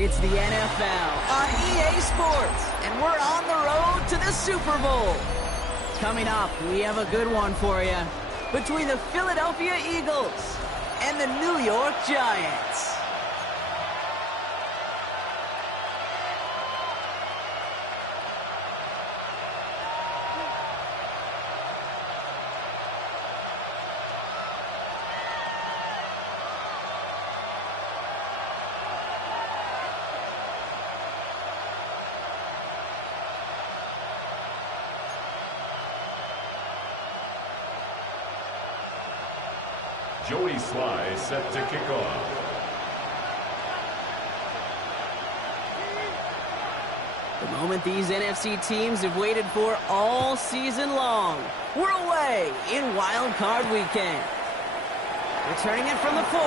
It's the NFL on EA Sports, and we're on the road to the Super Bowl. Coming up, we have a good one for you between the Philadelphia Eagles and the New York Giants. Joey Sly set to kick off. The moment these NFC teams have waited for all season long. We're away in Wild Card Weekend. Returning it from the 4.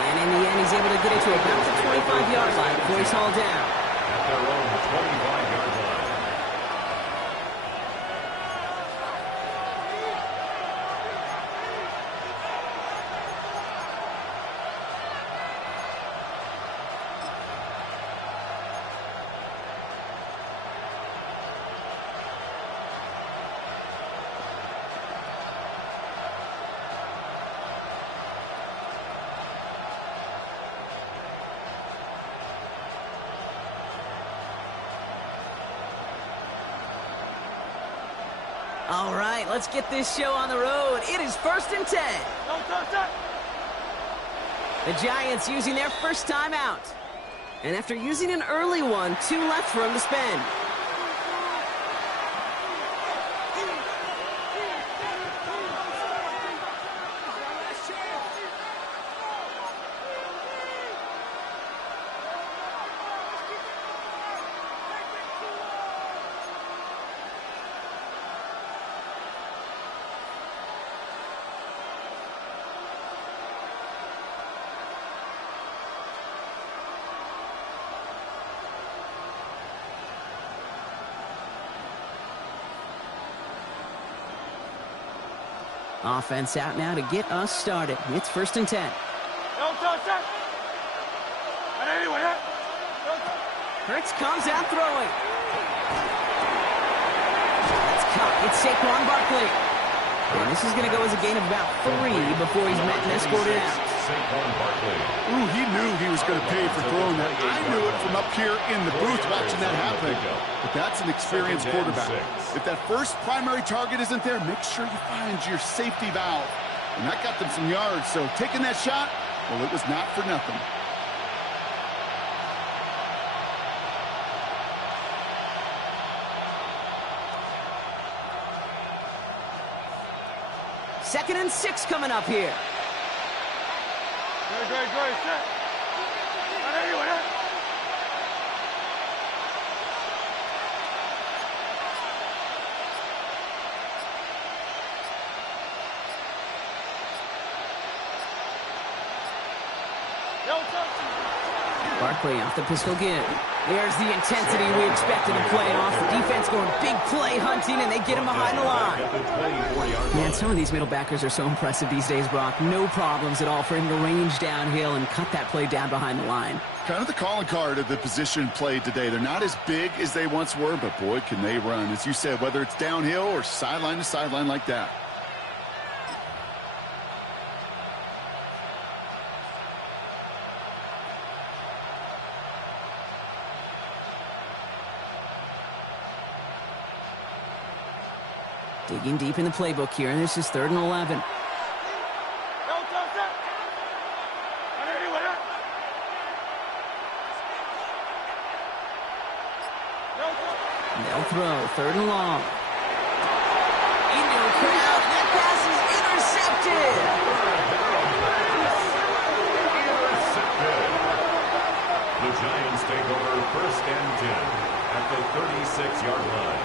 And in the end, he's able to get it to about the 25-yard line before he's hauled down. At their own 25-yard line. All right, let's get this show on the road. It is 1st and 10. The Giants using their first timeout. And after using an early one, 2 left for him to spend. Offense out now to get us started. It's 1st and 10. Hurts comes out throwing. That's caught. It's Saquon Barkley. And this is going to go as a gain of about 3 before he's met and escorted out. Saquon Barkley. Ooh, he knew he was going to pay for throwing that. I knew it from up here in the booth watching that happen. But that's an experienced quarterback. If that first primary target isn't there, make sure you find your safety valve. And that got them some yards, so taking that shot, well, it was not for nothing. Second and 6 coming up here. Barkley off the pistol again. There's the intensity we expected to play off. The defense going big play hunting, and they get him behind the line. Man, some of these middle backers are so impressive these days, Brock. No problems at all for him to range downhill and cut that play down behind the line. Kind of the calling card of the position played today. They're not as big as they once were, but boy, can they run. As you said, whether it's downhill or sideline to sideline like that. Digging deep in the playbook here, and this is 3rd and 11. They'll throw, 3rd and long. Into the crowd, that pass is intercepted. The Giants take over 1st and 10 at the 36-yard line.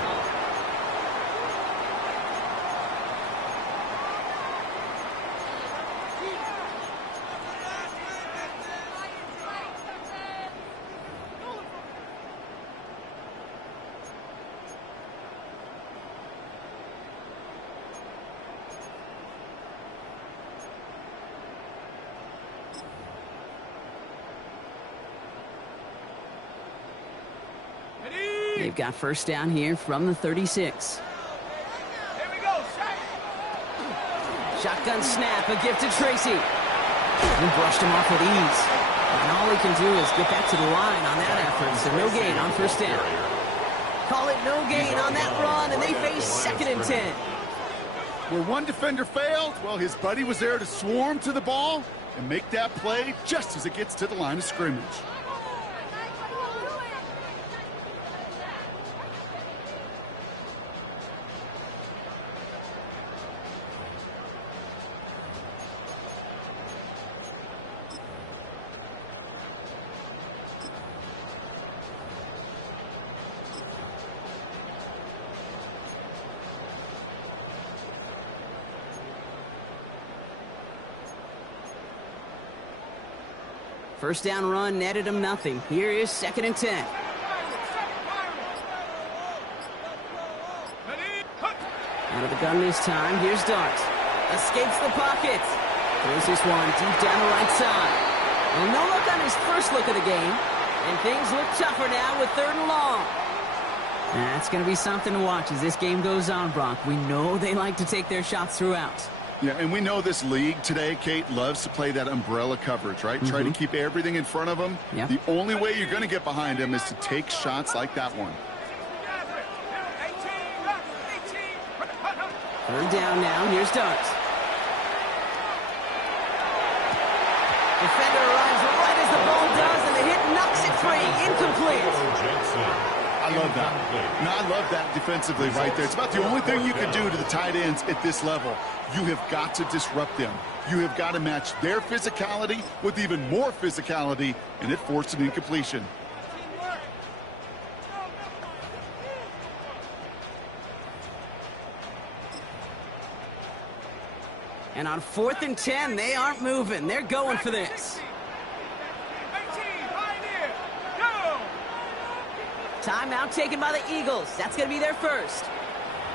got first down here from the 36. Shotgun snap, a gift to Tracy. He brushed him off with ease. And all he can do is get back to the line on that effort. So no gain on first down. Call it no gain on that run, and they face 2nd and 10. Where one defender failed, well, his buddy was there to swarm to the ball and make that play just as it gets to the line of scrimmage. First down run netted him nothing. Here is 2nd and 10. Out of the gun this time. Here's Dart. Escapes the pocket. Throws this one deep down the right side. Well, no look on his first look of the game. And things look tougher now with 3rd and long. That's going to be something to watch as this game goes on, Brock. We know they like to take their shots throughout. Yeah, and we know this league today, Kate, loves to play that umbrella coverage, right? Try to keep everything in front of them. Yep. The only way you're going to get behind them is to take shots like that one. 3rd down now. Here's Dart. Defender arrives right as the ball does, and the hit knocks it free. Incomplete. I love that. No, I love that defensively right there. It's about the only thing you can do to the tight ends at this level. You have got to disrupt them. You have got to match their physicality with even more physicality, and it forced an incompletion. And on 4th and 10, they aren't moving. They're going for this. Timeout taken by the Eagles. That's going to be their first.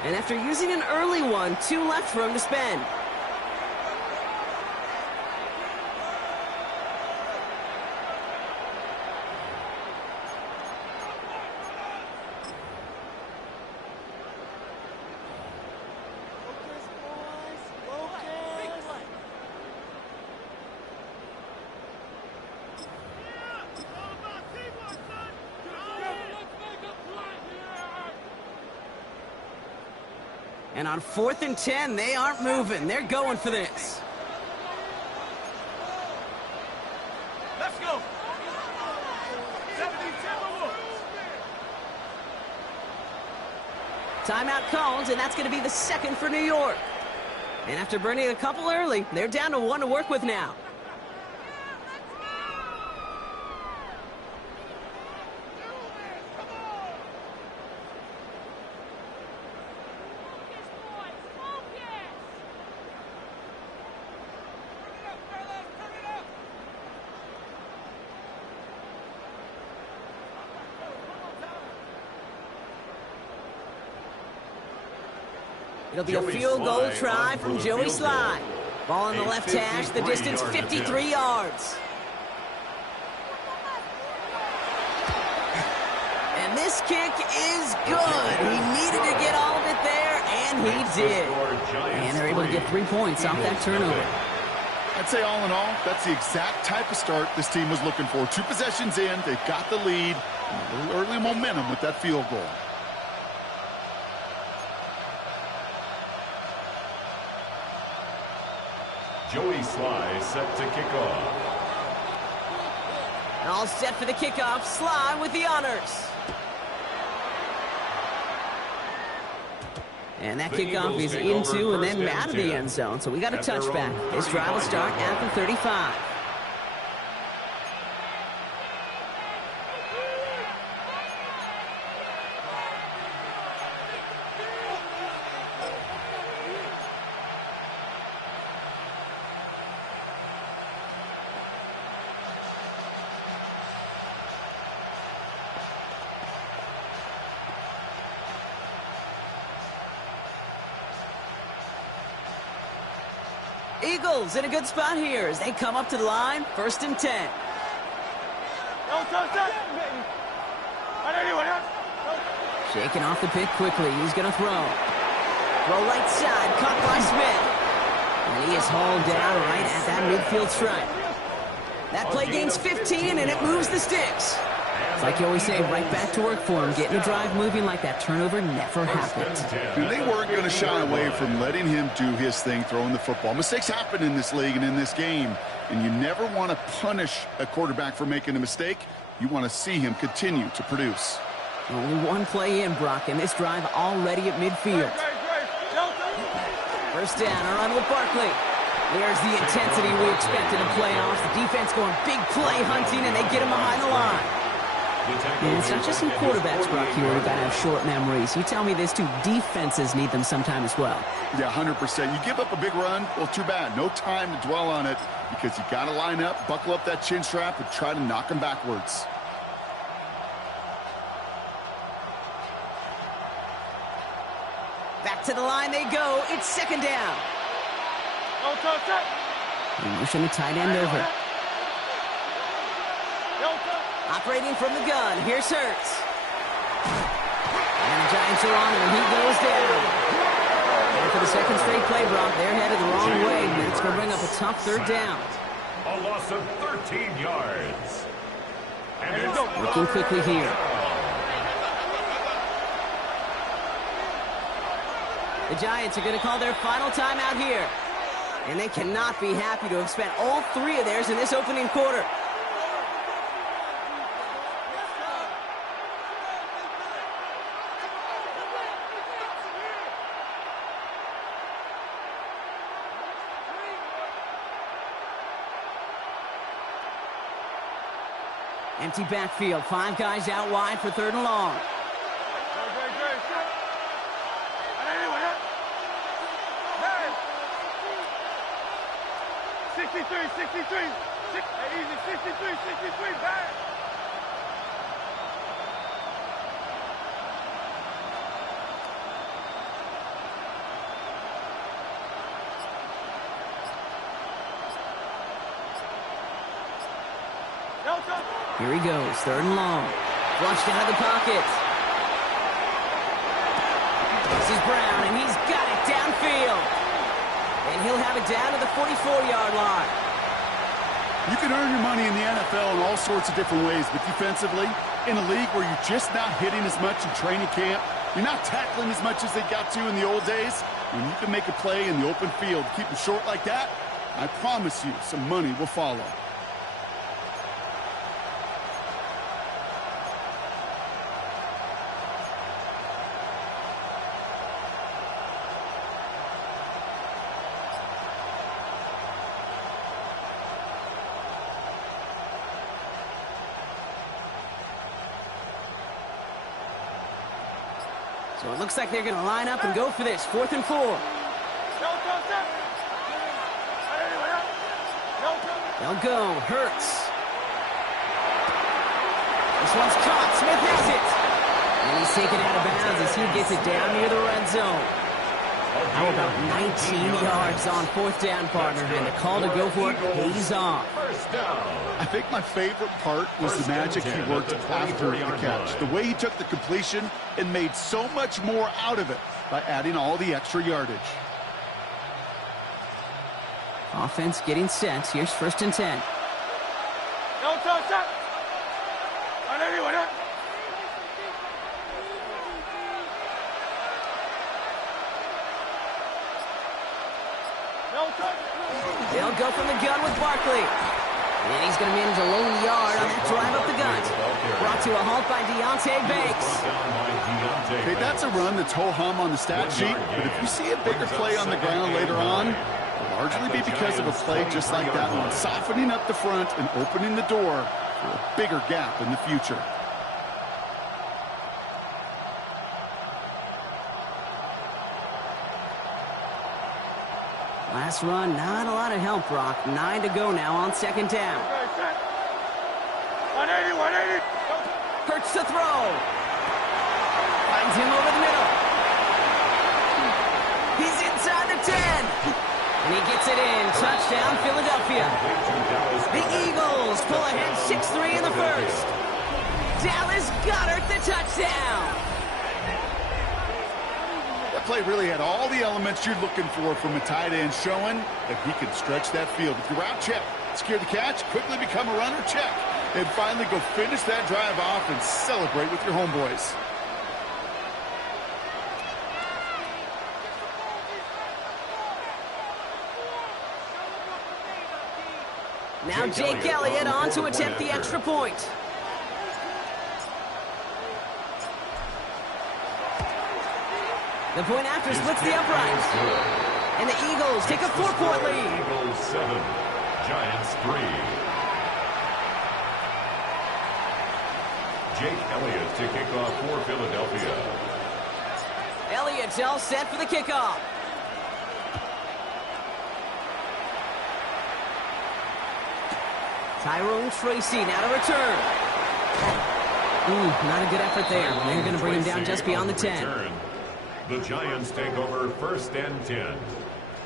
And after using an early one, 2 left for him to spend. And on 4th and 10, they aren't moving. They're going for this. Let's go. Timeout called, and that's going to be the 2nd for New York. And after burning a couple early, they're down to 1 to work with now. It'll be a field goal try from Joey Sly. Ball on the left hash, the distance 53 yards. And this kick is good. He needed to get all of it there, and he did. And they're able to get 3 points off that turnover. I'd say all in all, that's the exact type of start this team was looking for. 2 possessions in, they've got the lead, and a little early momentum with that field goal. Joey Sly set to kick off. And all set for the kickoff. Sly with the honors. And that kickoff is into and then out of the end zone. So we got a touchback. This drive will start at the 35. Eagles in a good spot here as they come up to the line. 1st and 10. Shaking off the pick quickly. He's going to throw. Throw right side. Caught by Smith. And he is hauled down right at that midfield stripe. That play gains 15, and it moves the sticks. It's like you always say, right back to work for him. Getting the drive moving like that turnover never happened. And they weren't going to shy away from letting him do his thing, throwing the football. Mistakes happen in this league and in this game. And you never want to punish a quarterback for making a mistake. You want to see him continue to produce. Only one play in, Brock, and this drive already at midfield. First down, a run with Barkley. There's the intensity we expect in the playoffs. The defense going big play hunting, and they get him behind the line. And it's not just some quarterbacks, Brock, here who got to have short memories. You tell me this too, defenses need them sometime as well. Yeah, 100%. You give up a big run, well, too bad. No time to dwell on it because you got to line up, buckle up that chin strap, and try to knock them backwards. Back to the line they go. It's second down. Motion the tight end over. Operating from the gun. Here's Hurts. And the Giants are on him, and he goes down. And for the second straight play, Brock, they're headed the wrong way, and it's going to bring up a tough third down. A loss of 13 yards. And looking quickly here. The Giants are going to call their final timeout here. And they cannot be happy to have spent all three of theirs in this opening quarter. Empty backfield. 5 guys out wide for third and long. 63, easy, 63, back. Here he goes, third and long. Flushed out of the pocket. This is Brown, and he's got it downfield. And he'll have it down to the 44-yard line. You can earn your money in the NFL in all sorts of different ways, but defensively, in a league where you're just not hitting as much in training camp, you're not tackling as much as they got to in the old days, when you can make a play in the open field, keep them short like that, I promise you some money will follow. So it looks like they're going to line up and go for this. 4th and 4. They'll go. Hurts. This one's caught. Smith has it. And he's taken out of bounds as he gets it down near the red zone. How about 19 yards on 4th down, partner? And the call to go for it pays off. I think my favorite part was the magic he worked after the catch. The way he took the completion and made so much more out of it by adding all the extra yardage. Offense getting set. Here's 1st and 10. No touch up. On anyone up. No touch. They'll go from the gun with Barkley. And he's going to manage a lone yard on that drive up the gut. Brought to a halt by Deontay Banks. Okay, that's a run that's ho-hum on the stat sheet, but if you see a bigger play on the ground later on, it'll largely be because of a play just like that one, softening up the front and opening the door for a bigger gap in the future. Last run, not a lot of help, Brock. 9 to go now on 2nd down. 180. Hurts to throw. Finds him over the middle. He's inside the 10. And he gets it in. Touchdown, Philadelphia. The Eagles pull ahead 6-3 in the first. Dallas Goedert the touchdown. That play really had all the elements you're looking for from a tight end, showing that he can stretch that field. With your route, check. Secure the catch, quickly become a runner, check. And finally go finish that drive off and celebrate with your homeboys. Now Jake Elliott on to attempt the extra point. The point after splits the uprights. And the Eagles take a 4-point lead. Eagles 7, Giants 3. Jake Elliott to kick off for Philadelphia. Elliott's all set for the kickoff. Tyrone Tracy now to return. Not a good effort there. They're going to bring him down just beyond the 10. The Giants take over 1st and 10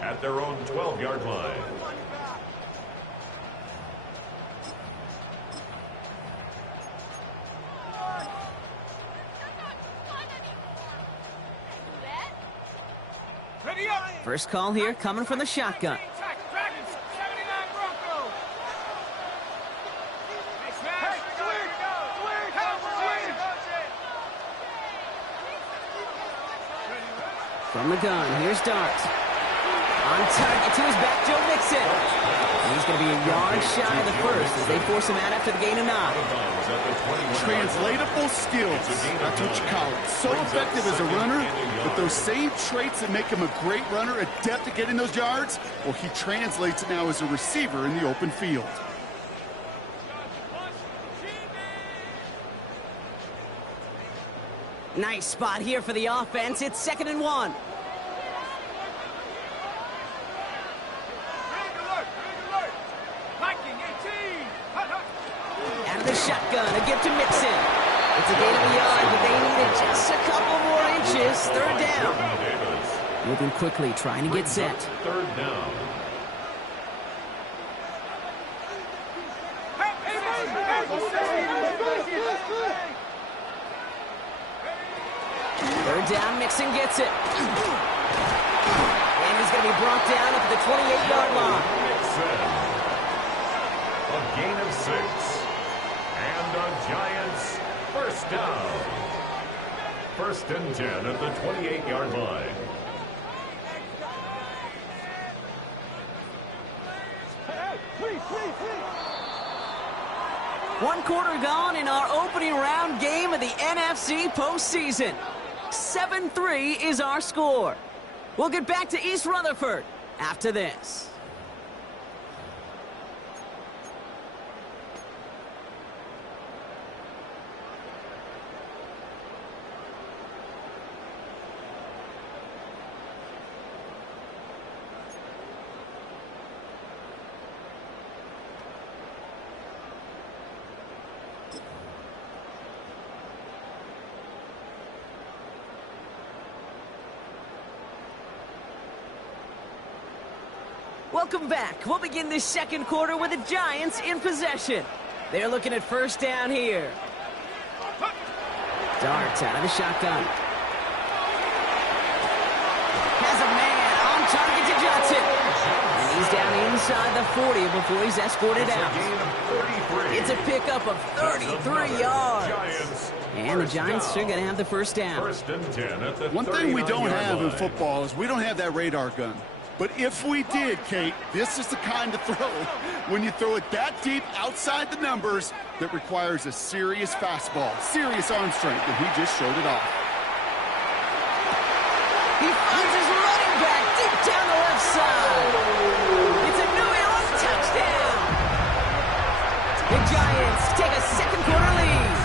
at their own 12-yard line. First call here coming from the shotgun. From the gun, here's Dart. On target to his back, Joe Mixon. And he's going to be a yard shy of the first as they force him out after the gain of 9. Translatable skills. That's what you call it. So effective as a runner, but those same traits that make him a great runner, adept at getting those yards, well, he translates it now as a receiver in the open field. Nice spot here for the offense. It's 2nd and 1. Out of the shotgun, a give to Mixon. It's a gain of a yard, but they needed just a couple more inches. 3rd down. Moving quickly, trying to get set. 3rd down. Third down, Mixon gets it. And he's going to be brought down up at the 28-yard line. Mixon. A gain of 6. And the Giants 1st down. 1st and 10 at the 28-yard line. One quarter gone in our opening round game of the NFC postseason. 7-3 is our score. We'll get back to East Rutherford after this. Welcome back. We'll begin this 2nd quarter with the Giants in possession. They're looking at 1st down here. Darts out of the shotgun. Has a man on target to Johnson. And he's down inside the 40 before he's escorted out. It's a pickup of 33 yards. And the Giants are going to have the 1st down. 1st and 10 at the 39-yard line. One thing we don't have in football is we don't have that radar gun. But if we did, Kate, this is the kind of throw, when you throw it that deep outside the numbers, that requires a serious fastball, serious arm strength, and he just showed it off. He finds his running back deep down the left side. It's a New England touchdown. The Giants take a 2nd quarter lead.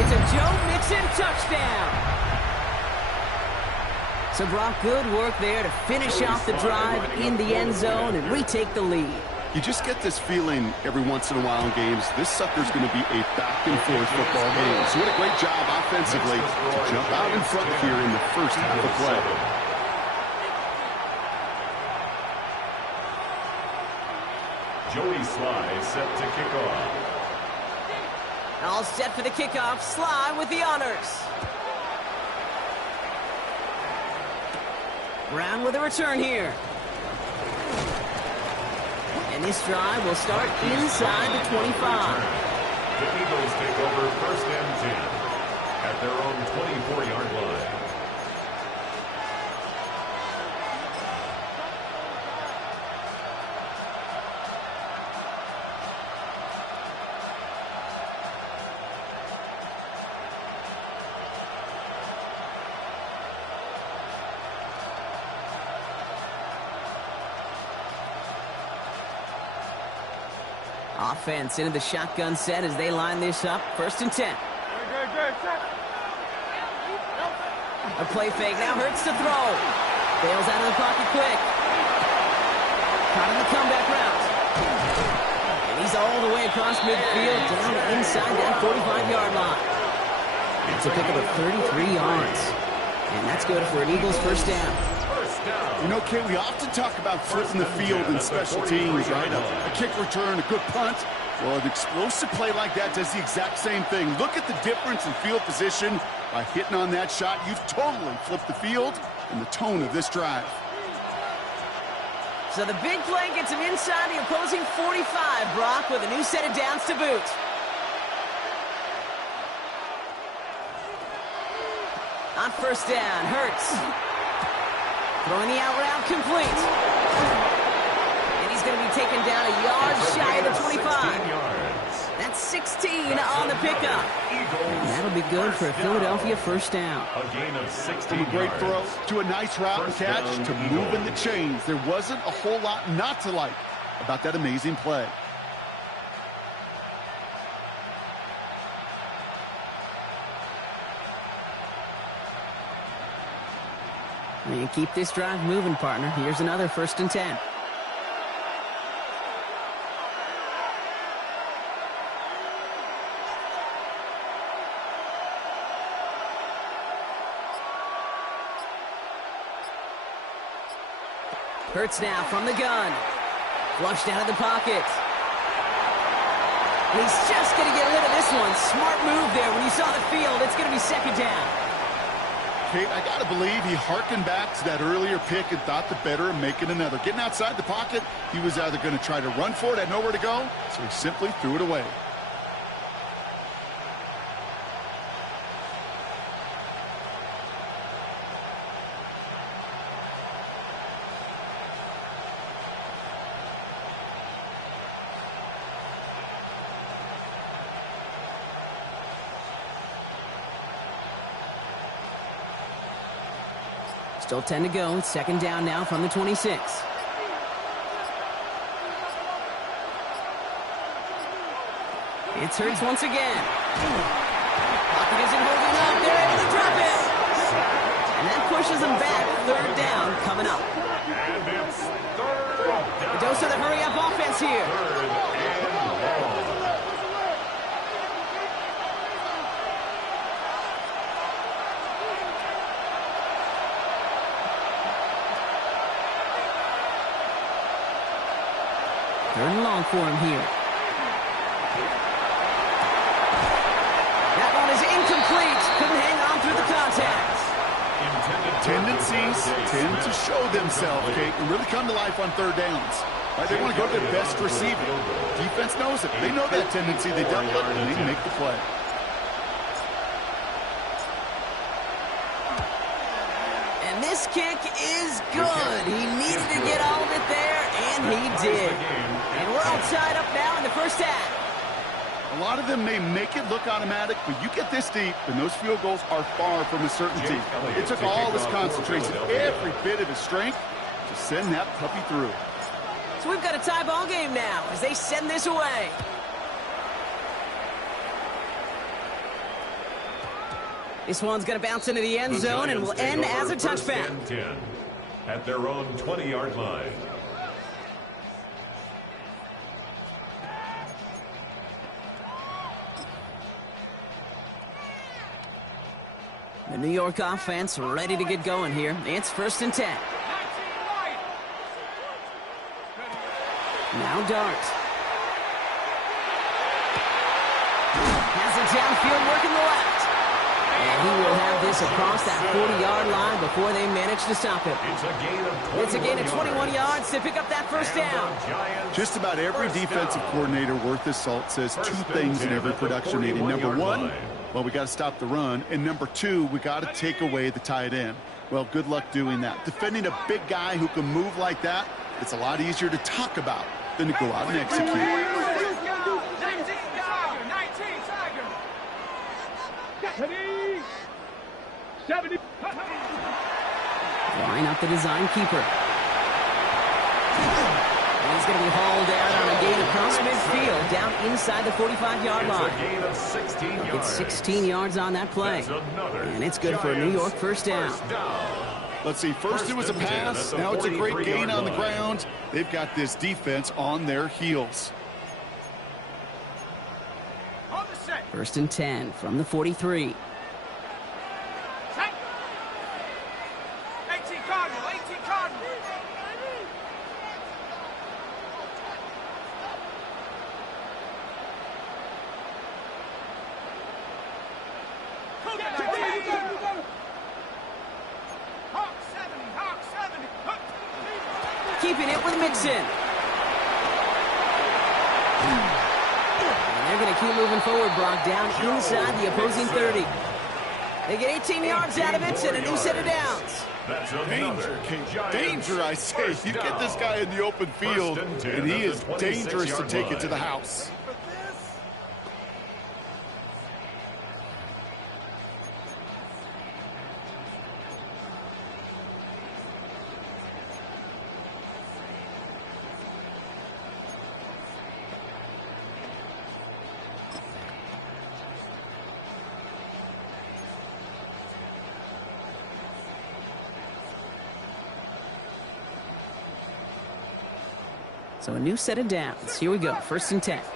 It's a Joe Mixon touchdown. So, Brock, good work there to finish off the drive in the end zone and retake the lead. You just get this feeling every once in a while in games, this sucker's going to be a back-and-forth football game. So what a great job offensively to jump out in front here in the first half of play. Joey Sly set to kick off. All set for the kickoff. Sly with the honors. Brown with a return here. And this drive will start inside the 25. The Eagles take over 1st and 10 at their own 24-yard line. Offense into the shotgun set as they line this up. 1st and 10. A play fake. Now Hurts to throw. Bails out of the pocket quick. Caught in the comeback route. And he's all the way across midfield down inside that 45-yard line. It's a pickup of 33 yards. And that's good for an Eagles 1st down. You know, Kate, we often talk about flipping the field in special teams, right? A kick return, a good punt. Well, an explosive play like that does the exact same thing. Look at the difference in field position. By hitting on that shot, you've totally flipped the field and the tone of this drive. So the big play gets him inside the opposing 45, Brock, with a new set of downs to boot. On 1st down, Hurts. Throwing the out route complete. And he's going to be taken down a yard shy of the 25. That's 16 on the pickup. And that'll be good for a Philadelphia 1st down. A gain of 16 From a great yards. throw to a nice route and catch to moving the chains. There wasn't a whole lot not to like about that amazing play. And keep this drive moving, partner. Here's another 1st and 10. Hurts now from the gun. Flushed out of the pocket. And he's just going to get rid of this one. Smart move there. When you saw the field, it's going to be 2nd down. Kate, I got to believe he hearkened back to that earlier pick and thought the better of making another. Getting outside the pocket, he was either going to try to run for it, had nowhere to go, so he simply threw it away. Still 10 to go. 2nd down now from the 26. It's Hurts once again. Pocket isn't holding up. They're able to drop it. And that pushes them back. 3rd down coming up. And it's 3rd down. A dose of the hurry-up offense here. 3rd and long. Third and long for him here. That one is incomplete. Couldn't hang on through the contact. Tendencies tend to show themselves, Kate, and really come to life on 3rd downs. Right? They want to go to their best receiver. Defense knows it. They know that tendency. They double it, and they make the play. And this kick is good. He needed to get all of it there, and he did. And we're all tied up now in the 1st half. A lot of them may make it look automatic, but you get this deep, and those field goals are far from a certainty. It took all his concentration, every bit of his strength, to send that puppy through. So we've got a tie ball game now as they send this away. This one's going to bounce into the end zone and will end as a touchback. 1st and 10 at their own 20-yard line. The New York offense ready to get going here. It's 1st and 10. Now Dart. Has it downfield working the left. And he will have this across that 40-yard line before they manage to stop him. It's a gain of 21 yards to pick up that first down. Just about every defensive coordinator worth his salt says two things in every production meeting. Number one, well, we got to stop the run. And number two, we got to take away the tight end. Well, good luck doing that. Defending a big guy who can move like that, it's a lot easier to talk about than to go out and execute. 70. Line up the design keeper. And he's going to be hauled out on a gain across midfield, down inside the 45-yard line. It's a gain of 16 yards. It's 16 yards on that play. And it's good for a New York first down. Let's see, first it was a pass, now it's a great gain on the ground. They've got this defense on their heels. First and 10 from the 43. 18 Cardinal, 18 Cardinal. Hawk 70, Hawk 70. Keeping it with Mixon. And they're going to keep moving forward, Brock, down inside the opposing 30. They get 18 yards out of it and a new set of downs. Danger, danger, I say. You get this guy in the open field, and he is dangerous to take it to the house. So a new set of downs. Here we go. First and 10. 19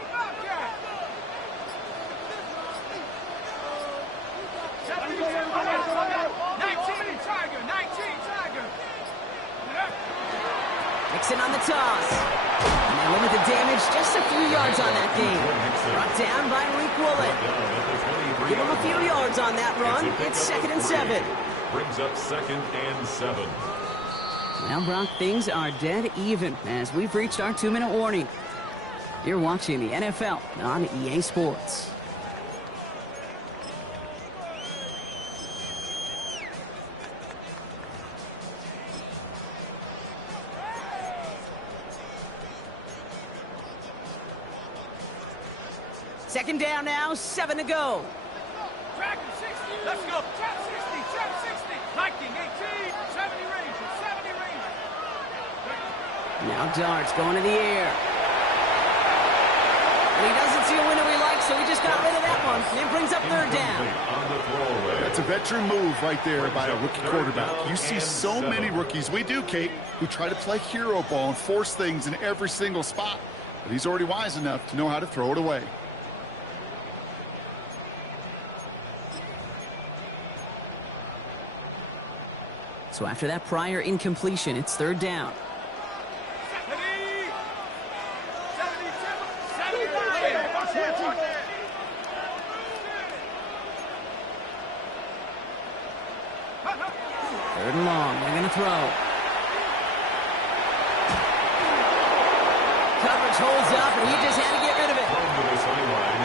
Tiger, 19 Tiger. Mixon on the toss. And they limit the damage just a few yards on that game. Brought down by Rick Woollett. Give him a few yards on that run. It's 2nd and 7. Brings up 2nd and 7. Now, Brock, things are dead even as we've reached our 2-minute warning. You're watching the NFL on EA Sports. Second down now, 7 to go. Dragon 60, let's go. Trap 60, trap 60. Lightning 18, 70 Rangers, 70 Rangers. Now darts going to the air. And he doesn't see a window he likes, so he just got rid of that one. And it brings up 3rd down. That's a veteran move right there by a rookie quarterback. You see so many rookies, we do, Kate, who try to play hero ball and force things in every single spot. But he's already wise enough to know how to throw it away. So after that prior incompletion, it's 3rd down. 3rd and long, they're going to throw. Coverage holds up, and he just had to get rid of it.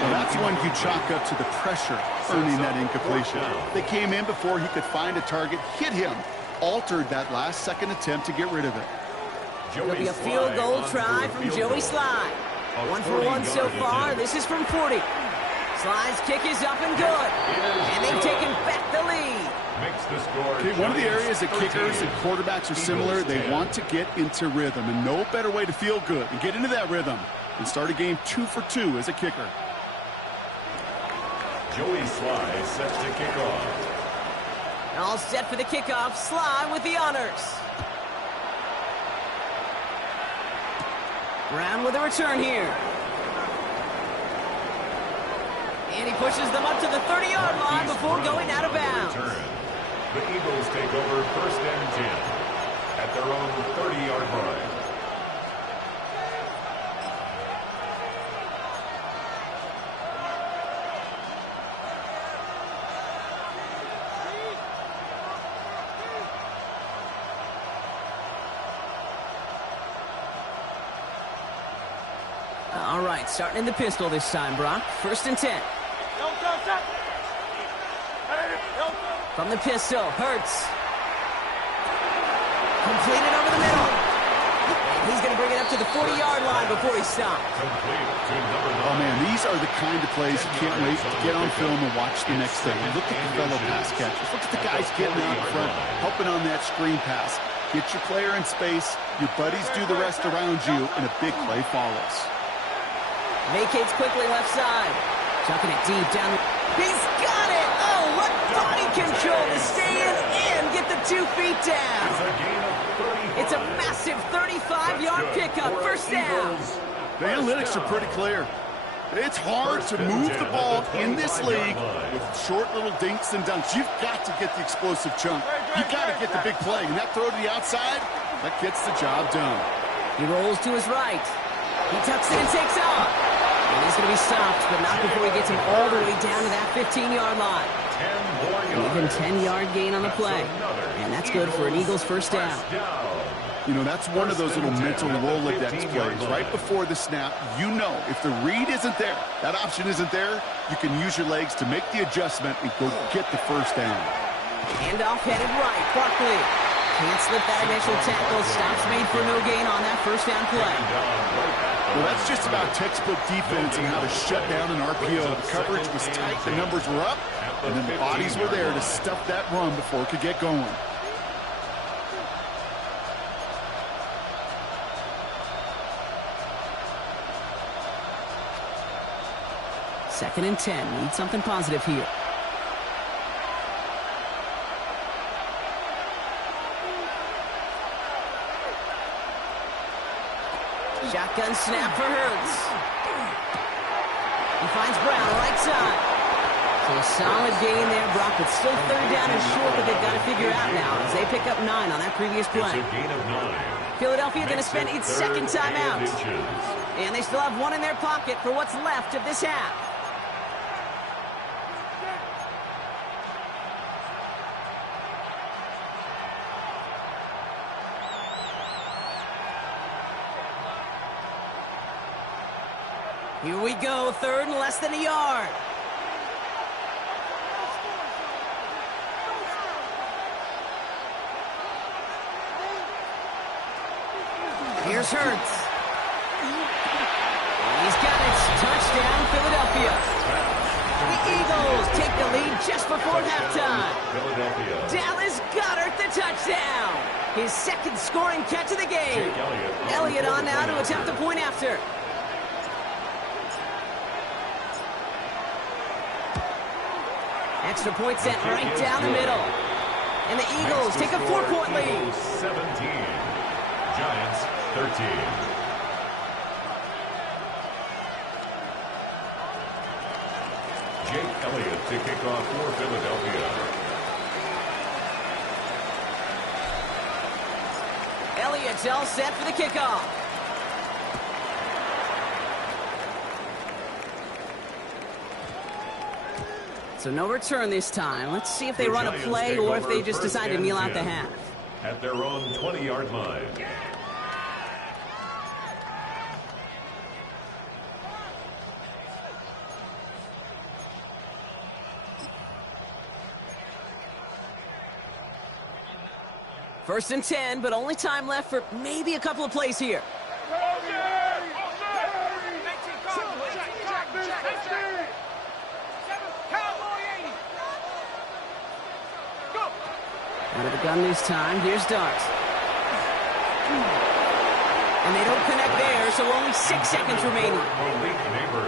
Well, that's one you chalk up to the pressure earning that incompletion. They came in before he could find a target, hit him, altered that last second attempt to get rid of it. It'll be a field goal try from Joey Sly. 1 for 1 so far. This is from 40. Sly's kick is up and good. And they've taken back the lead. Okay, one of the areas that kickers and quarterbacks are similar, they want to get into rhythm. And no better way to feel good and get into that rhythm and start a game 2 for 2 as a kicker. Joey Sly set to kick off. All set for the kickoff. Sly with the honors. Brown with a return here. And he pushes them up to the 30-yard line before going out of bounds. The Eagles take over 1st and 10 at their own 30-yard line. All right, starting in the pistol this time, Brock. 1st and 10. From the pistol, Hurts. Completed over the middle. And he's going to bring it up to the 40-yard line before he stopped. Oh, man, these are the kind of plays you can't wait to get on film and watch the next day. Look at the fellow pass catchers. Look at the guys getting out in front, helping on that screen pass. Get your player in space. Your buddies do the rest around you, and a big play follows. Vacates quickly left side. Chucking it deep down. He's got it! Oh, what body control to stay in and get the 2 feet down. It's a massive 35-yard pickup. 1st down. The analytics are pretty clear. It's hard to move the ball in this league with short little dinks and dunks. You've got to get the explosive chunk. You've got to get the big play. And that throw to the outside, that gets the job done. He rolls to his right. He tucks it and takes off. And he's going to be stopped, but not before he gets him all the way down to that 15-yard line. An even 10-yard gain on the play. And that's good for an Eagles 1st down. You know, that's one of those little mental Rolodex plays. Right before the snap, you know if the read isn't there, that option isn't there, you can use your legs to make the adjustment and go get the 1st down. Handoff headed right. Barkley can't slip that initial tackle. Stops made for no gain on that 1st down play. Well, that's just about textbook defense and how to shut down an RPO. The coverage was tight, the numbers were up, and then the bodies were there to stuff that run before it could get going. Second and 10. Need something positive here. Shotgun snap for Hurts. He finds Brown right side. So a solid gain there, Brock, but still 3rd down and short that they've got to figure out now as they pick up 9 on that previous play. Philadelphia going to spend its 2nd timeout. And they still have 1 in their pocket for what's left of this half. Here we go, 3rd and less than a yard. Here's Hurts. He's got it. Touchdown, Philadelphia. The Eagles take the lead just before halftime. Dallas Goedert the touchdown. His 2nd scoring catch of the game. Elliott on now to attempt the point after. Extra point sent right down the middle. And the Eagles take a 4-point lead. 17. Giants 13. Jake Elliott to kick off for Philadelphia. Elliott's all set for the kickoff. So no return this time. Let's see if they run a play or if they just decide to kneel out the half. At their own 20-yard line. First and 10, but only time left for maybe a couple of plays here. Out of the gun this time. Here's Dart. And they don't connect there, so only 6 seconds remaining.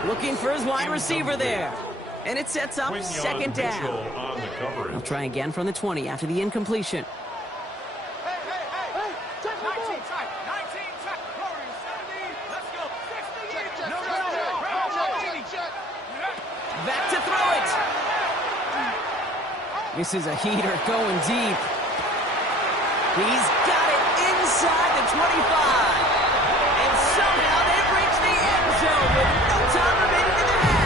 Looking for his wide receiver there. And it sets up 2nd down. They'll try again from the 20 after the incompletion. Back to throw it. This is a heater going deep. He's got it inside the 25. And somehow they reach the end zone with no time remaining in the half.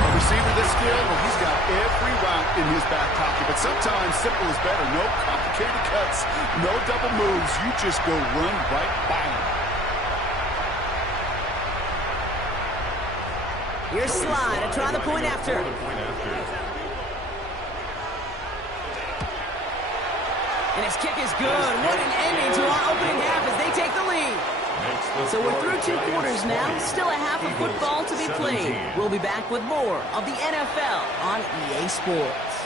A receiver this skilled, well, he's got every route in his back pocket. But sometimes simple is better. No complicated cuts, no double moves. You just go run right by him. Here's Sly to try the point after. And his kick is good. What an ending to our opening half as they take the lead. So we're through 2 quarters now. Still a half of football to be played. We'll be back with more of the NFL on EA Sports.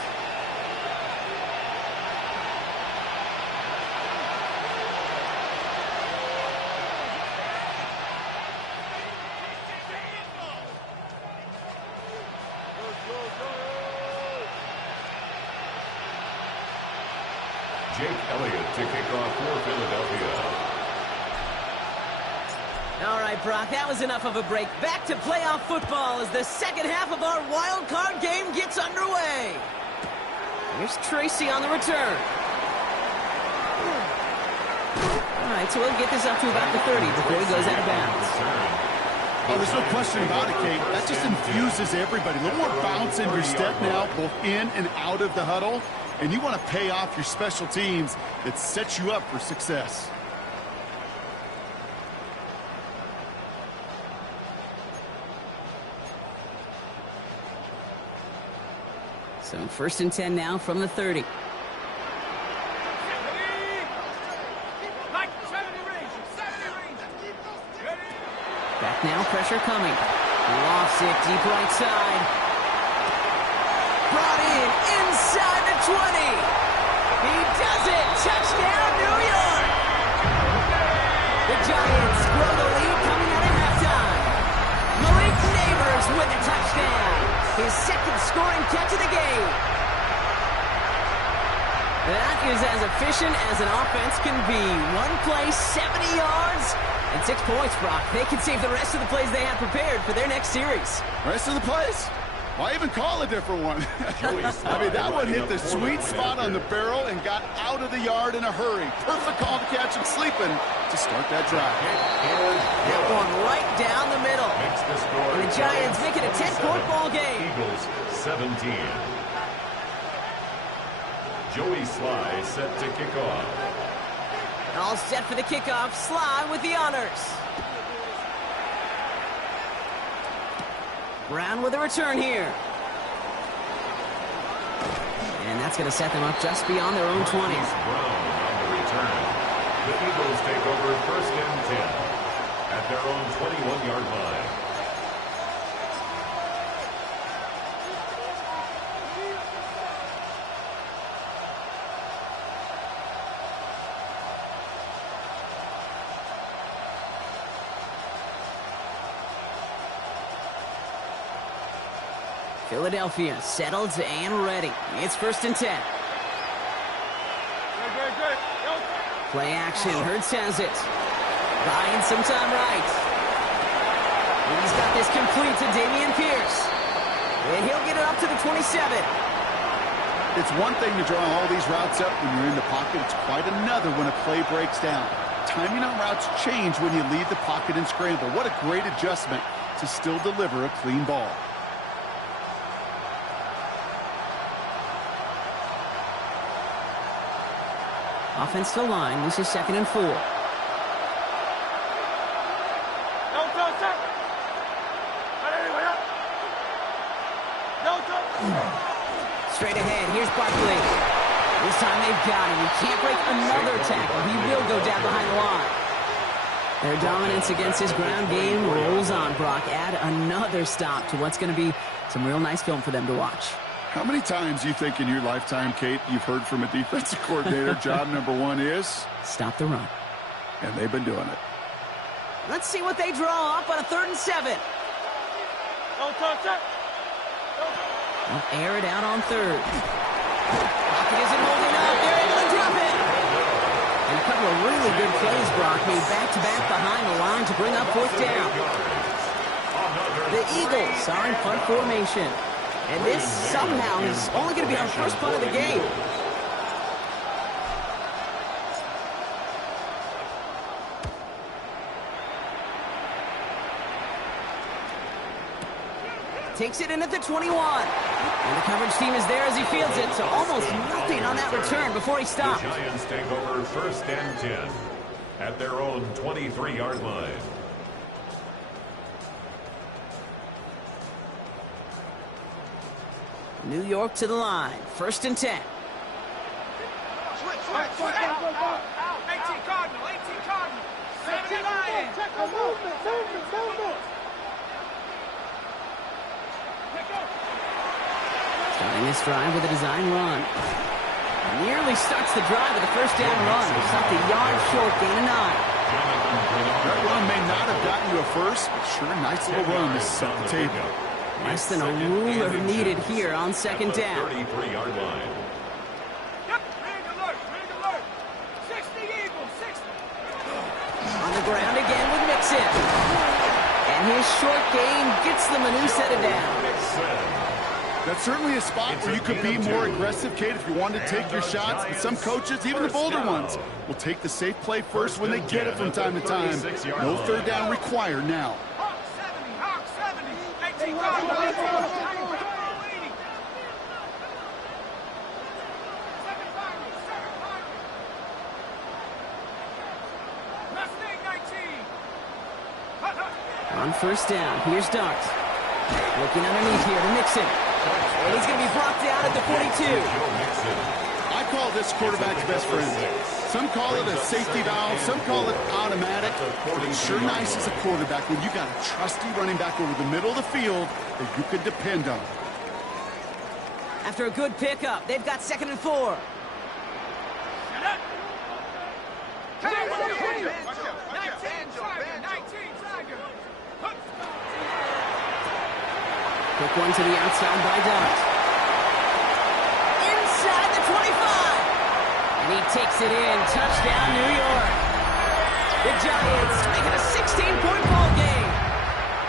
Jake Elliott to kick off for Philadelphia. All right, Brock, that was enough of a break. Back to playoff football as the second half of our wild card game gets underway. Here's Tracy on the return. All right, so we'll get this up to about the 30 before he goes out of bounds. Oh, there's no question about it, Kate. That just infuses everybody. A little more bounce in your step now, both in and out of the huddle. And you want to pay off your special teams that sets you up for success. So 1st and 10 now from the 30. Back now, pressure coming. Lofts it deep right side. Brought in inside the 20. He does it. Touchdown, New York. The Giants grow the lead coming out of halftime. Malik Neighbors with a touchdown. His second scoring catch of the game. That is as efficient as an offense can be. One play, 70 yards, and 6 points, Brock. They can save the rest of the plays they have prepared for their next series. Rest of the plays? Why even call a different one? I mean, that one hit the sweet spot on the barrel and got out of the yard in a hurry. Perfect call to catch him sleeping to start that drive. That one right down the middle. And the Giants make it a 10-point ball game. Eagles 17. Joey Sly set to kick off. All set for the kickoff. Sly with the honors. Brown with a return here. And that's going to set them up just beyond their own 20. Brown on the return. The Eagles take over 1st and 10 at their own 21-yard line. Philadelphia settled and ready. It's 1st and 10. Play action. Hurts has it. Buying some time right. And he's got this complete to Dameon Pierce. And he'll get it up to the 27. It's one thing to draw all these routes up when you're in the pocket. It's quite another when a play breaks down. Timing on routes change when you leave the pocket and scramble. What a great adjustment to still deliver a clean ball. Offensive line, this is 2nd and 4. Straight ahead, here's Barkley. This time they've got him. He can't break another tackle. He will go down behind the line. Their dominance against his ground game rolls on, Brock. Add another stop to what's going to be some real nice film for them to watch. How many times do you think in your lifetime, Kate, you've heard from a defensive coordinator, job number 1 is? Stop the run. And they've been doing it. Let's see what they draw up on a 3rd and 7. They'll air it out on 3rd. Pocket isn't holding up. They're able to drop it. And a couple of really good plays, Brock, made back-to-back behind the line to bring up 4th down. The Eagles are in punt formation. And this somehow is only going to be our first punt of the game. Takes it in at the 21. And the coverage team is there as he fields it. So almost nothing on that return before he stopped. The Giants take over 1st and 10 at their own 23-yard line. New York to the line. 1st and 10. 18 Cardinal, 18 Cardinal. 70 Lions. Check the movement. Starting this drive with a design run. Nearly starts the drive with a 1st down run. Stopped a yard short, gain of 9. That run may not have gotten you a first, but sure, nice little run to set the table. Less than a ruler needed here on 2nd down. 33-yard line. Yep, ring alert. 60 Eagles, 60. On the ground again with Mixon. And his short gain gets them a new set of downs. That's certainly a spot where you could be more aggressive, Kate, if you wanted to take your shots. But some coaches, even the bolder ones, will take the safe play first when they get it from time to time. No 3rd down required now. Hawk 70, 18 Cardinal, 18 Cardinal. On 1st down, here's Dart. Looking underneath here to Mixon. And he's going to be brought down at the 42. I call this quarterback's best friend. Some call it a safety valve, some call it automatic. But it's sure nice as a quarterback when you got a trusty running back over the middle of the field that you can depend on. After a good pickup, they've got 2nd and 4. Quick one to the outside by Dart. Inside the 25. And he takes it in. Touchdown, New York. The Giants make it a 16-point ball game.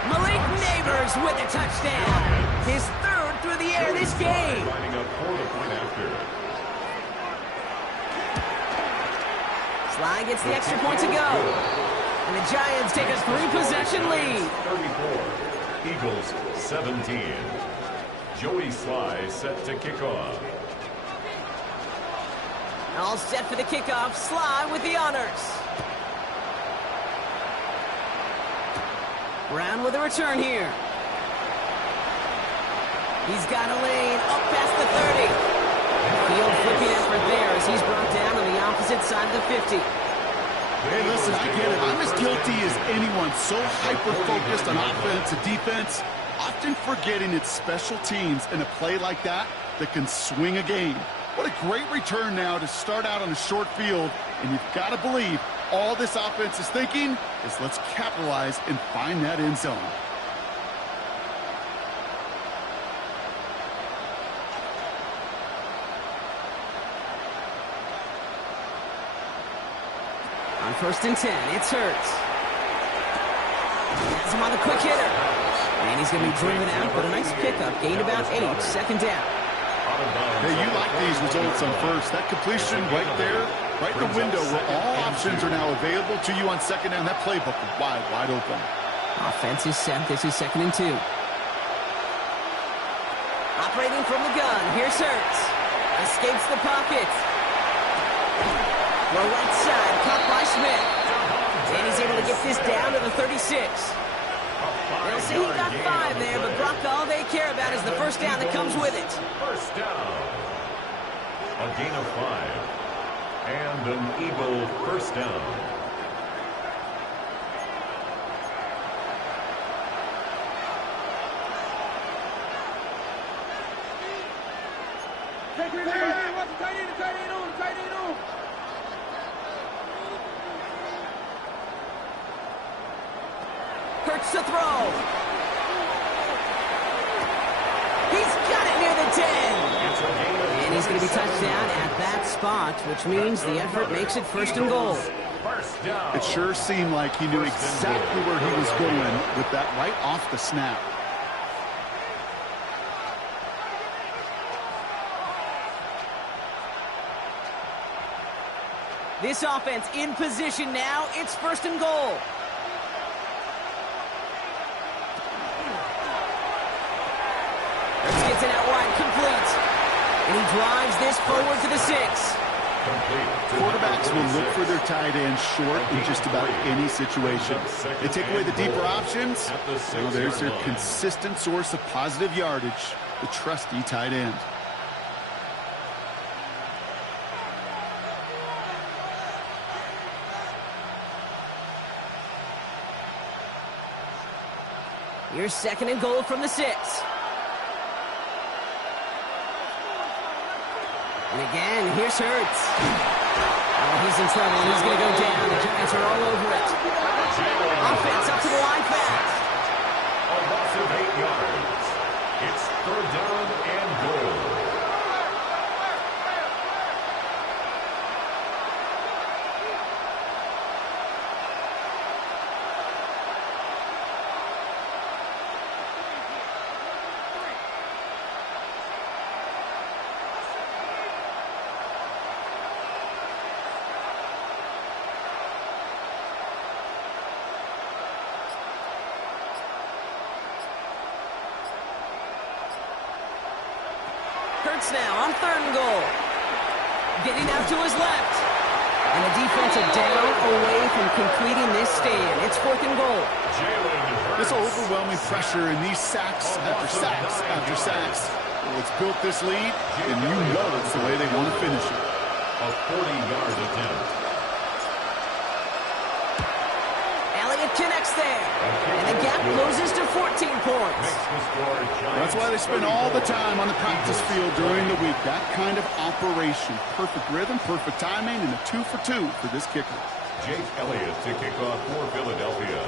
Malik Neighbors with a touchdown. His 3rd through the air this game. Lining up for the point after. Sly gets the extra point to go. And the Giants take a 3-possession lead. 34. Eagles 17. Joey Sly set to kick off. All set for the kickoff. Sly with the honors. Brown with a return here. He's got a lane up past the 30. Field flipping effort there as he's brought down on the opposite side of the 50. Hey, listen, I get it. I'm as guilty as anyone. So hyper-focused on offense and defense, often forgetting it's special teams in a play like that that can swing a game. What a great return now to start out on a short field, and you've got to believe all this offense is thinking is let's capitalize and find that end zone. On 1st and 10, it's Hurts. Has him on the quick hitter. And he's going to be driven out, but a nice pickup. Gained about 8, 2nd down. Hey, you like these results on 1st. That completion right there, right in the window where all options are now available to you on 2nd down. That playbook is wide open. Offense is set. This is 2nd and 2. Operating from the gun. Here's Hurts. Escapes the pocket. The right side, caught by Smith. And he's able to get this down to the 36. They'll say he got 5 there, but Brock, all they care about is the 1st down that comes with it. 1st down. A gain of 5. And an Eagle 1st down. Hurts to throw. He's got it near the 10. And he's going to be touched down at that spot, which means the effort makes it 1st and goal. It sure seemed like he knew exactly where he was going with that right off the snap. This offense in position now. It's 1st and goal. Hurts gets it out wide, complete. And he drives this forward to the 6. Quarterbacks will look for their tight end short in just about any situation. They take away the deeper options. Well, there's their consistent source of positive yardage. the trusty tight end. Here's 2nd and goal from the 6. And again, here's Hurts. Oh, he's in trouble, and he's going to go down. The Giants are all over it. Offense up to the line fast. A loss of 8 yards. It's 3rd down and goal. Hurts now on 3rd and goal. Getting out to his left. And the defense are down away from completing this stand. It's 4th and goal. This overwhelming pressure and these sacks after sacks after sacks. Well, it's built this lead, and you know it's the way they want to finish it. A 40-yard attempt. Elliott connects there. And the gap closes to 14 points. That's why they spend all the time on the practice field during the week. That kind of operation. Perfect rhythm, perfect timing, and a 2 for 2 for this kicker. Jake Elliott to kick off for Philadelphia.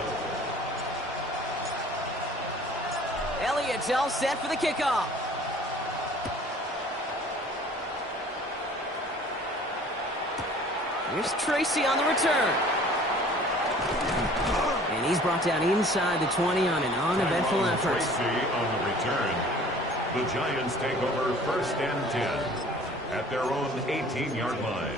Elliott's all set for the kickoff. Here's Tracy on the return. And he's brought down inside the 20 on an uneventful effort. Tracy on the return. The Giants take over 1st and 10 at their own 18-yard line.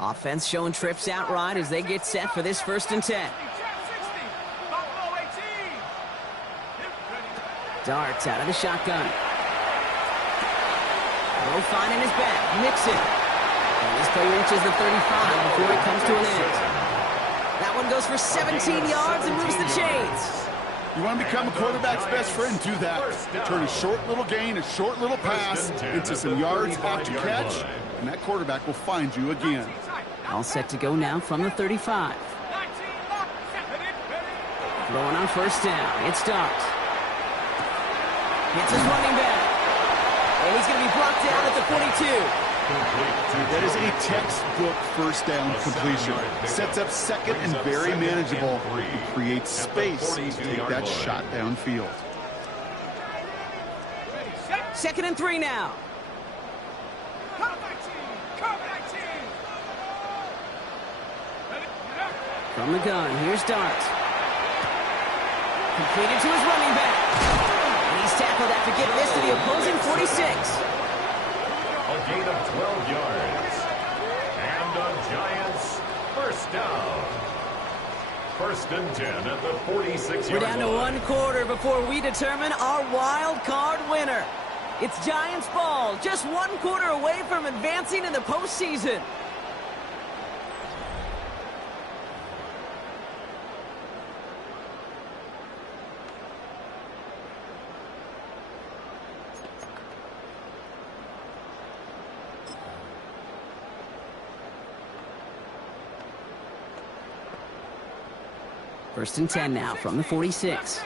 Offense showing trips outright as they get set for this 1st and 10. Darts out of the shotgun. Low finding his back. Mixon. And this play reaches the 35 before it comes to an end. That one goes for 17 yards and moves the chains. You want to become a quarterback's best friend, do that. Turn a short little gain, a short little pass into some yards after catch, and that quarterback will find you again. All set to go now from the 35. Throwing on 1st down. It's Darts. Hits his running back. And he's going to be brought down at the 42. That is a textbook 1st down completion. Sets up 2nd and very manageable. And creates space to take that shot downfield. 2nd and 3 now. From the gun, here's Darts. Completed to his running back. And he's tackled after getting this to the opposing 46. A gain of 12 yards. And the Giants 1st down. 1st and 10 at the 46-yard line. We're down to 1 quarter before we determine our wild card winner. It's Giants ball, just 1 quarter away from advancing in the postseason. First and 10 now from the 46.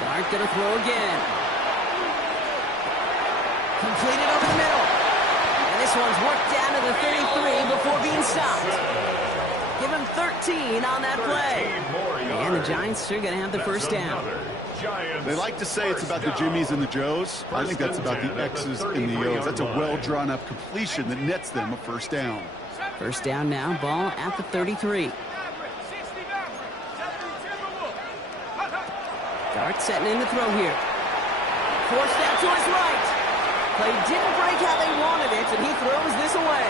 Dart gonna throw again. Completed over the middle. And this one's worked down to the 33 before being stopped. Give him 13 on that play. And the Giants are gonna have the 1st down. They like to say it's about the Jimmies and the Joes. I think that's about the X's and the O's. That's a well-drawn-up completion that nets them a 1st down. 1st down now, ball at the 33. Dart setting in the throw here. Forced out to his right. Play didn't break how they wanted it, and he throws this away.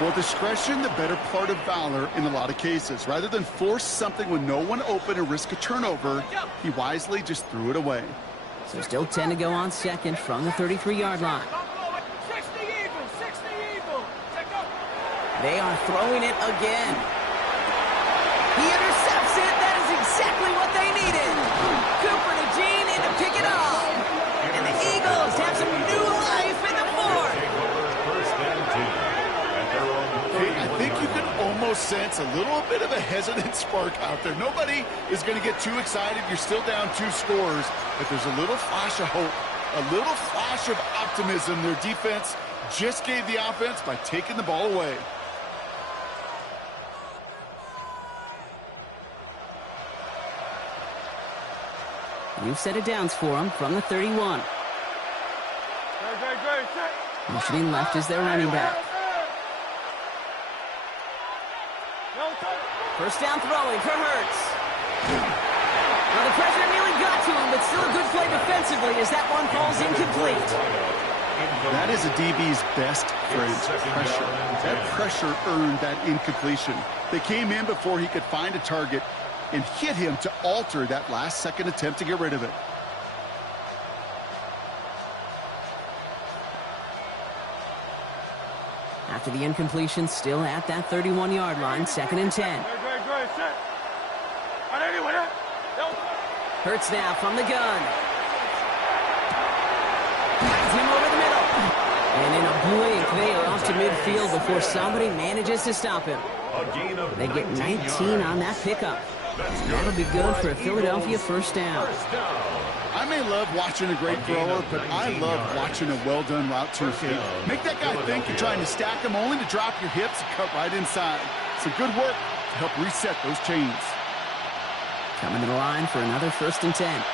Well, discretion, the better part of valor in a lot of cases. Rather than force something with no one open and risk a turnover, he wisely just threw it away. So still 10 to go on second from the 33-yard line. 60 Eagles, 60 Eagles. Check up. They are throwing it again. He intercepts it. That is exactly what they needed. Cooper to Gene in to pick it off. And the Eagles have some new life in the fourth. First and 10. I think you can almost sense a little bit of a hesitant spark out there. Nobody is going to get too excited. You're still down 2 scores, but there's a little flash of hope, a little flash of optimism. Their defense just gave the offense by taking the ball away. New set of downs for him from the 31. Motioning left is their running back. First down throwing for Hurts. Well, the pressure nearly got to him, but still a good play defensively as that one falls incomplete. That is a DB's best friend, pressure. That pressure earned that incompletion. They came in before he could find a target and hit him to alter that last-second attempt to get rid of it. After the incompletion, still at that 31-yard line, 2nd and 10. Hurts now from the gun. Finds him over the middle. And in a blink, they are off to midfield before somebody manages to stop him. They get 19 on that pickup. That'll be good for a Philadelphia first down. I may love watching a great thrower, but I love watching a well-done route to your feet. Make that guy think you're trying to stack him only to drop your hips and cut right inside. It's a good work to help reset those chains. Coming to the line for another 1st and 10.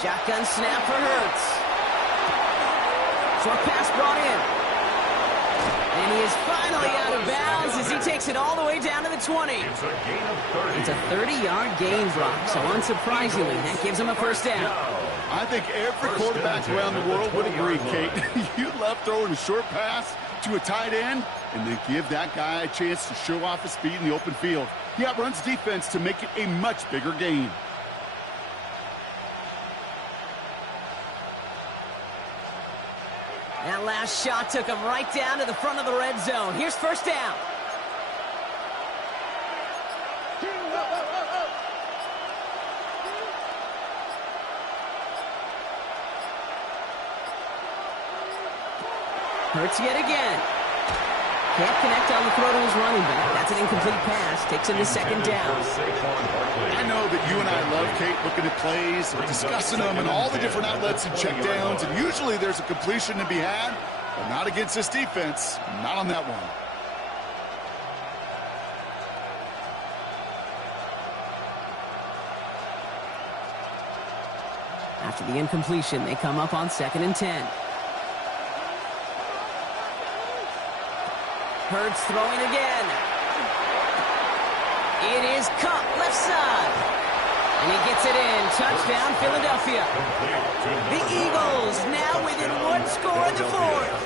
Shotgun snap for Hurts. Short pass brought in. And he is finally out of bounds as he takes it all the way down to the 20. It's a gain of 30. It's a 30-yard gain, Brock, so unsurprisingly, that gives him a first down. I think every quarterback around the world would agree, Kate. You love throwing a short pass to a tight end and then give that guy a chance to show off his speed in the open field. He outruns defense to make it a much bigger gain. That last shot took him right down to the front of the red zone. Here's first down. Hurts yet again. Can't connect on the throw to his running back. That's an incomplete pass. Takes him to 2nd down. I know that you and I love, Kate, looking at plays, discussing them, and all the different outlets and checkdowns, and usually there's a completion to be had, but not against this defense. Not on that one. After the incompletion, they come up on 2nd and 10. Hurts throwing again. It is Cup, left side. And he gets it in. Touchdown, Philadelphia. The Eagles now within 1 score in the 4th.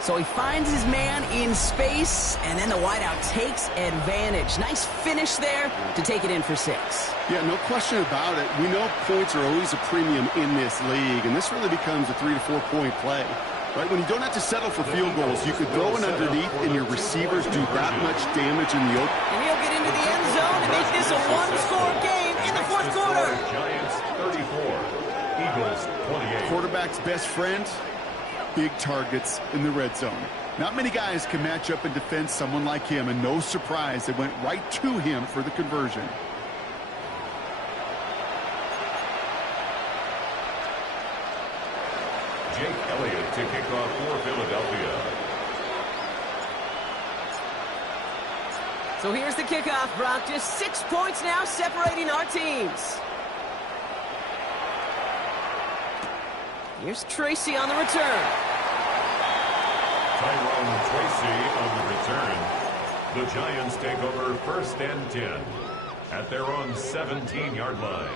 So he finds his man in space, and then the wideout takes advantage. Nice finish there to take it in for 6. Yeah, no question about it. We know points are always a premium in this league, and this really becomes a 3 to 4 point play. Right, when you don't have to settle for field goals, you could throw it underneath and your receivers do that much damage in the open. And he'll get into the end zone to make this a 1-score game in the 4th quarter. Giants 34, Eagles 28. Quarterback's best friend, big targets in the red zone. Not many guys can match up and defend someone like him, and no surprise, they went right to him for the conversion. Jake Elliott to kick off for Philadelphia. So here's the kickoff, Brock. Just 6 points now separating our teams. Here's Tracy on the return. Tyrone Tracy on the return. The Giants take over 1st and 10 at their own 17-yard line.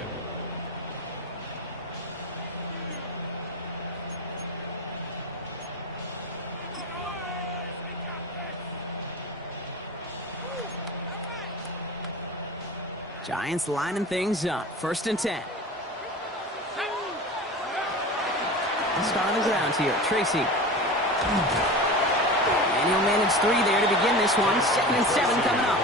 Giants lining things up. 1st and 10. Start on the ground here. Tracy. And he'll manage 3 there to begin this one. 2nd and 7 coming up.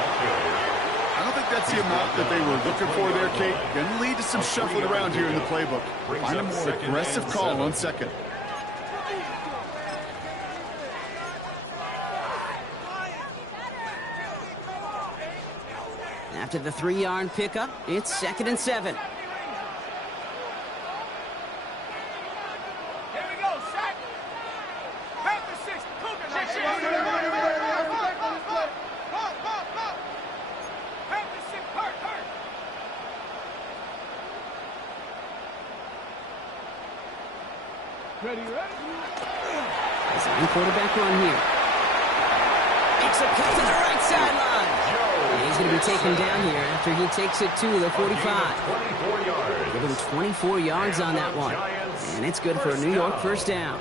I don't think that's the amount that they were looking for there, Kate. Going to lead to some shuffling around here in the playbook. Find a more aggressive call on 2nd. After the 3-yard pickup, it's 2nd and 7. Design quarterback run here. Makes a cut to the right sideline. And he's going to be taken down here after he takes it to the 45. 24 yards. Give him 24 yards on that one. And it's good for a New York 1st down.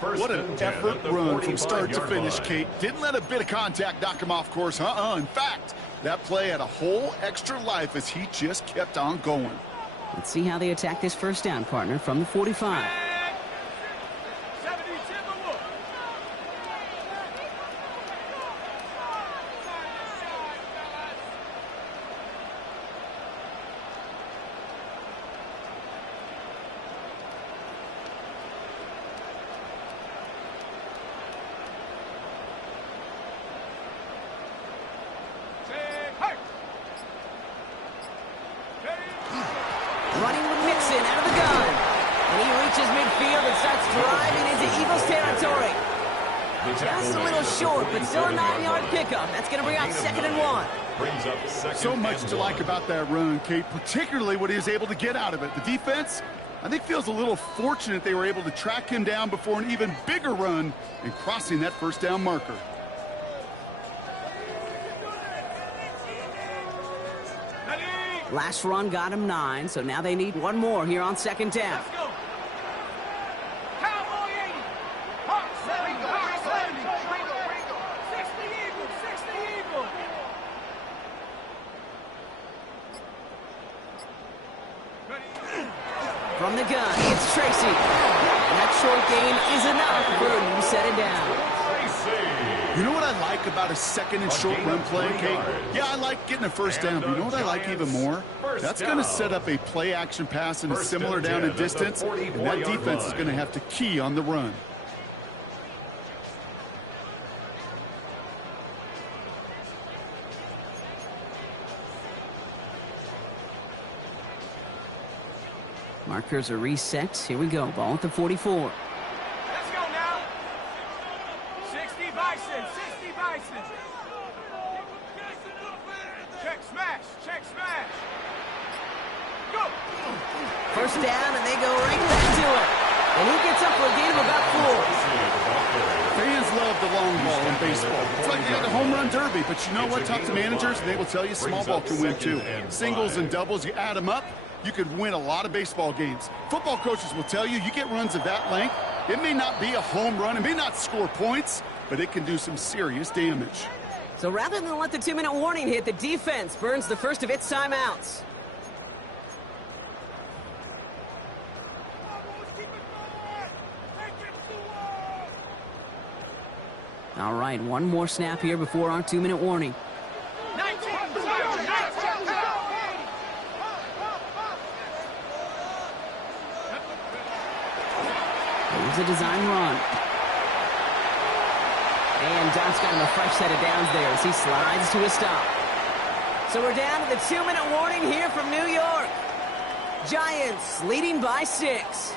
What an effort run from start to finish, Kate. Didn't let a bit of contact knock him off course. In fact, that play had a whole extra life as he just kept on going. Let's see how they attack this 1st down, partner, from the 45. Running with Mixon out of the gun. And he reaches midfield and starts driving into Eagles territory. Just a little short, but still a 9-yard pickup. That's going to bring out 2nd and 1. Brings up 2nd So much and to 1. like about that run, Kate, particularly what he was able to get out of it. The defense, I think, feels a little fortunate they were able to track him down before an even bigger run and crossing that 1st down marker. Last run got him 9, so now they need one more here on 2nd down. Let's go. Cowboy 80. Hawk 70. Hawk 70. 60 Eagles. 60 Eagles. From the gun, it's Tracy. And that short gain is enough for him to set it down. You know what I like about a 2nd and short run play, Kate? Yeah, I like getting a 1st down, but you know what I like even more? That's going to set up a play-action pass in a similar down and distance, and that defense is going to have to key on the run. Markers are reset. Here we go. Ball at the 44. Let's go now. 60 Bison. 60 Bison. Check smash. Check smash. Go. 1st down, and they go right back to it. And he gets up for a gain of about 4. Fans love the long ball in baseball. It's like they got the home run derby, but you know what? Talk to managers, and they will tell you small ball can win too. Singles and doubles, you add them up, you could win a lot of baseball games. Football coaches will tell you, you get runs of that length, it may not be a home run, it may not score points, but it can do some serious damage. So rather than let the 2-minute warning hit, the defense burns the first of its timeouts. All right, one more snap here before our 2-minute warning. 19. Here's a design run. And Doc's got him a fresh set of downs there as he slides to a stop. So we're down to the 2-minute warning here from New York. Giants leading by 6.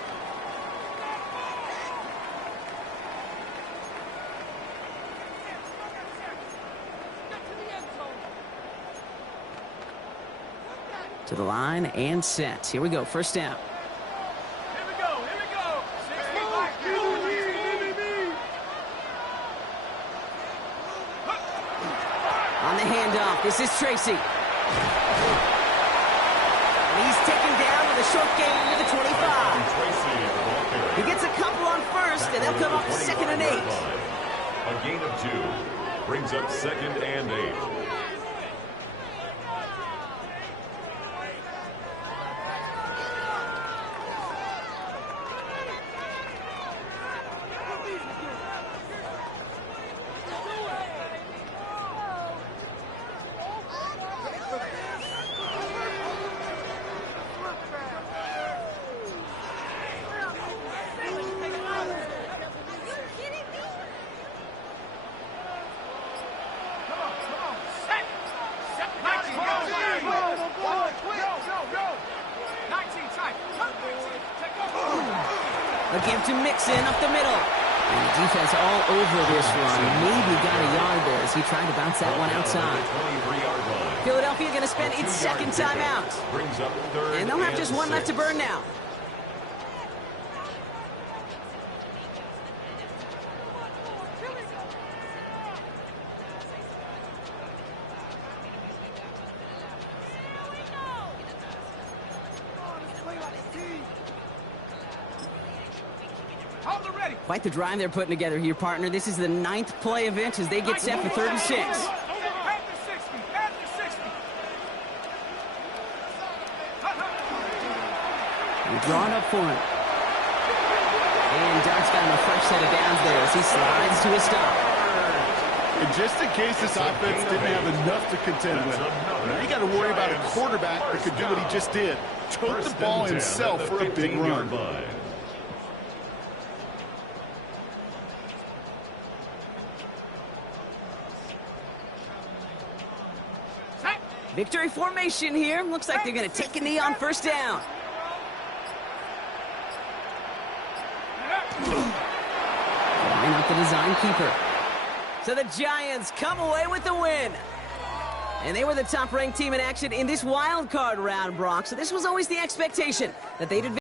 To the line and set. Here we go, 1st down. Here we go. 60 Bison. handoff. This is Tracy. And he's taken down with a short gain to the 25. He gets a couple on first, and they'll come up 2nd and 8. A gain of 2 brings up 2nd and 8. A give to Mixon up the middle. And the defense all over this run. Maybe got a yard there as he tried to bounce that one outside. Philadelphia going to spend its 2nd timeout. And they'll have just 1 left to burn now. Quite the drive they're putting together here, partner. This is the 9th play event as they get set for 3rd and 6. They're drawing up for him. And Dart's got him a fresh set of downs there as he slides to a stop. And just in case this offense didn't have enough to contend with, now you got to worry about a quarterback that could do what he just did. Tote the ball himself for a big run. Victory formation here. Looks like they're going to take a knee on 1st down. Line up the design keeper. So the Giants come away with the win. And they were the top-ranked team in action in this wild card round, Brock. So this was always the expectation that they'd advance.